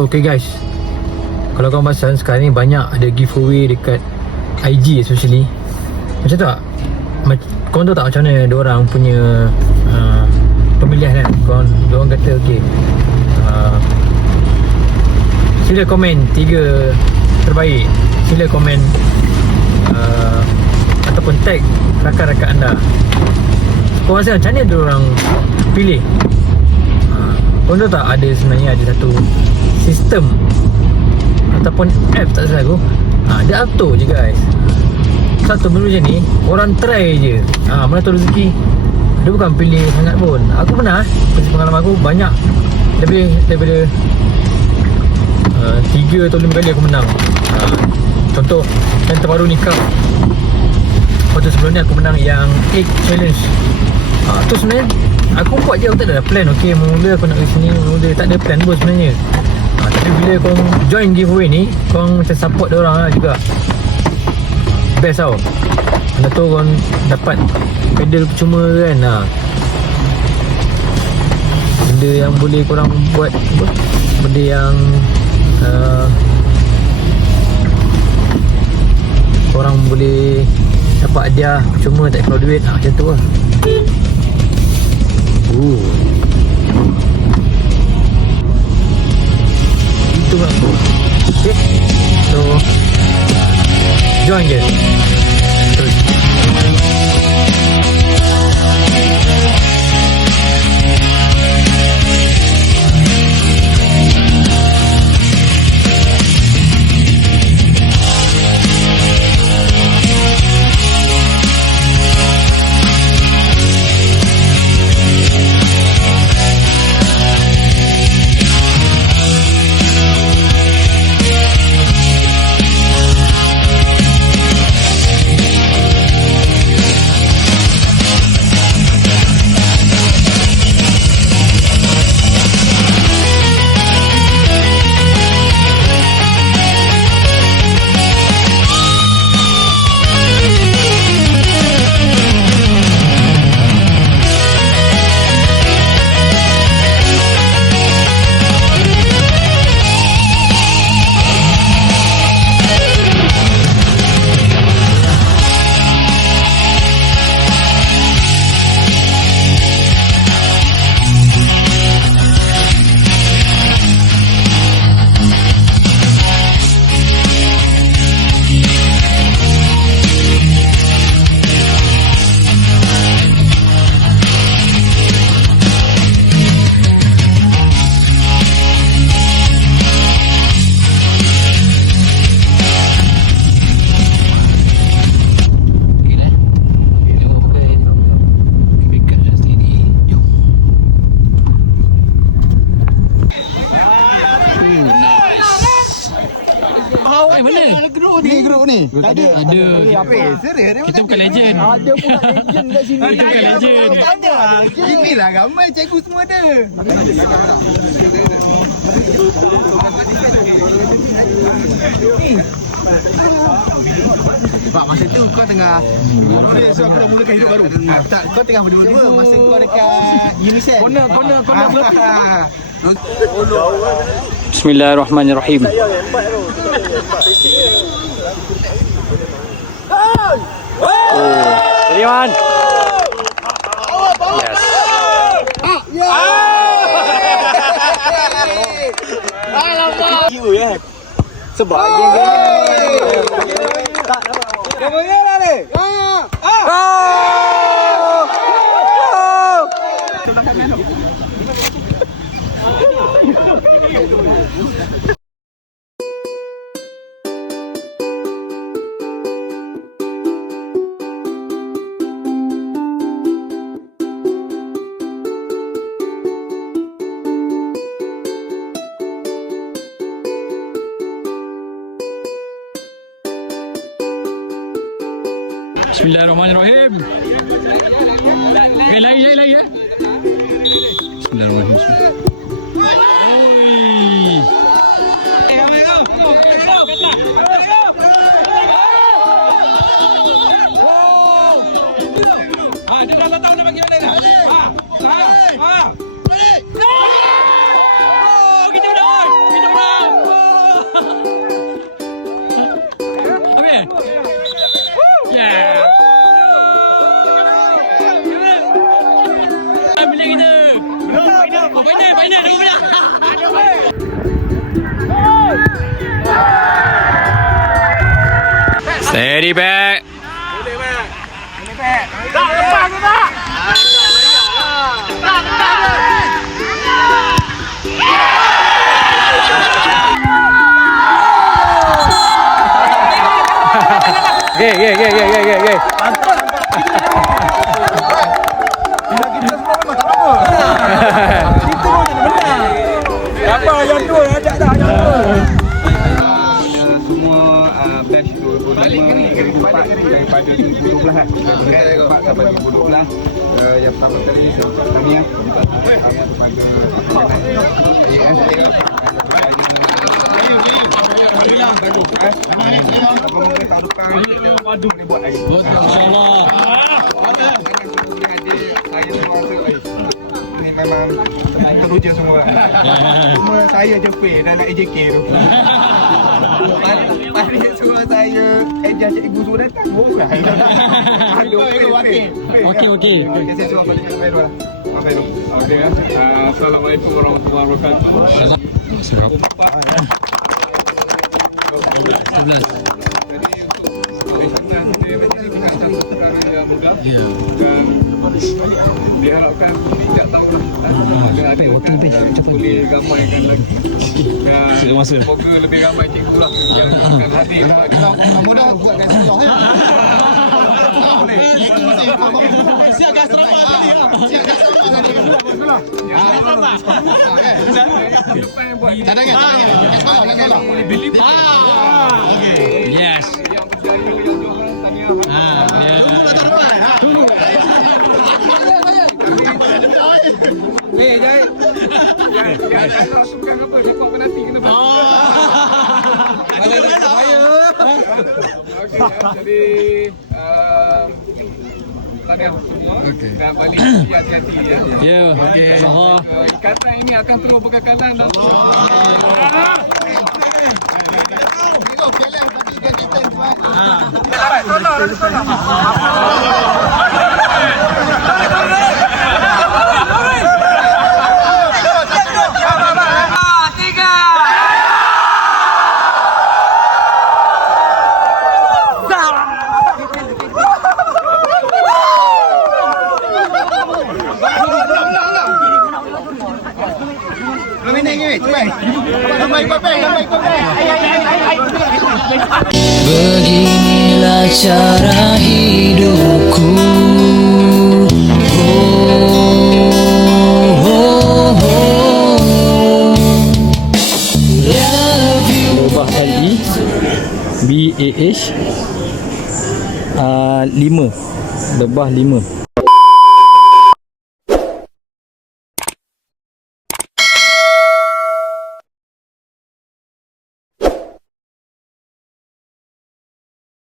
Okay guys, kalau korang perasan sekarang ni banyak ada giveaway dekat IG especially. Macam tu tak? Korang tahu tak macam mana diorang punya pemilihan kan? Diorang kata okay, sila komen 3 terbaik, sila komen ataupun tag rakan-rakan anda. Korang rasa macam mana diorang pilih? Korang tahu tak ada sebenarnya ada satu sistem ataupun app tak salah aku, dia auto je guys. Satu benda macam ni korang try je, mana tu rezeki. Dia bukan pilih sangat pun. Aku pernah, pengalaman aku banyak, daripada 3 atau 5 kali aku menang. Contoh yang terbaru ni cup. Lepas tu sebelum ni aku menang yang egg challenge. Tu sebenarnya aku buat je, aku tak ada plan. Okay, mula aku nak ke sini, mula tak ada plan pun sebenarnya. Tapi bila korang join giveaway ni, korang macam support diorang lah juga. Best tau. Benda tu korang dapat pedal percuma kan. Benda yang boleh korang buat apa? Benda yang korang boleh dapat hadiah percuma, tak keluar duit. Macam tu lah. Itu lah. Okay, so join je. Terus Ada. Apa? Serius? Kita bukan legend. Ada pula legend kat sini. Kita bukan legend. Tanya. Inilah ramai cikgu semua ada. Sebab masa tu kau tengah so aku dah mulakan hidup baru. Tak, kau tengah berdua-dua masa kau dekat UNICEF. Corner Bismillahirrahmanirrahim. Ready man? Yes. Alamak. You ya. Sebab geng tak dapat. Kau mengalah ni. Bismillahirrahmanirrahim. Lagi ya. Bismillahirrahmanirrahim. Dia dah tahu dia bagi balik dah. Kita dah. Final kita. Final dulu lah. Steady back. Okay. Kita semua memang tak apa. Kita pun jadi menang. Apa yang dua ajak dah yang dua. Semua batch 2005 daripada 2012 lah. Sampai 2012. Yang pertama kali Tahniah kepada ini memang teruja semua. Cuma saya je fail dalam AJK tu. Balik semua saya adjust cikgu suruh datang. Bukan. Okey. Saya suruh balik ke Fairul lah. Fairul. Okey. Assalamualaikum warahmatullahi wabarakatuh. Siap. 11. Ya. Diharapkan tidak tahu lah ada boleh gambarkan lagi. Semoga lebih ramai cikgu lah yang akan hadir. Mudah buatkan contoh. Siapkan selamat tadi. Cadangan. Yes. Yang berjaya yang juara Tahniah. Jangan langsungkan apa, dapat penalti kena bagi. Okey, jadi Tahniah semua dan balik hati-hati ya. Ya, okey. InsyaAllah. Ikatan ini akan terus berkekalan dan beginilah cara hidupku. Lebah kali BAH 5. Lebah 5.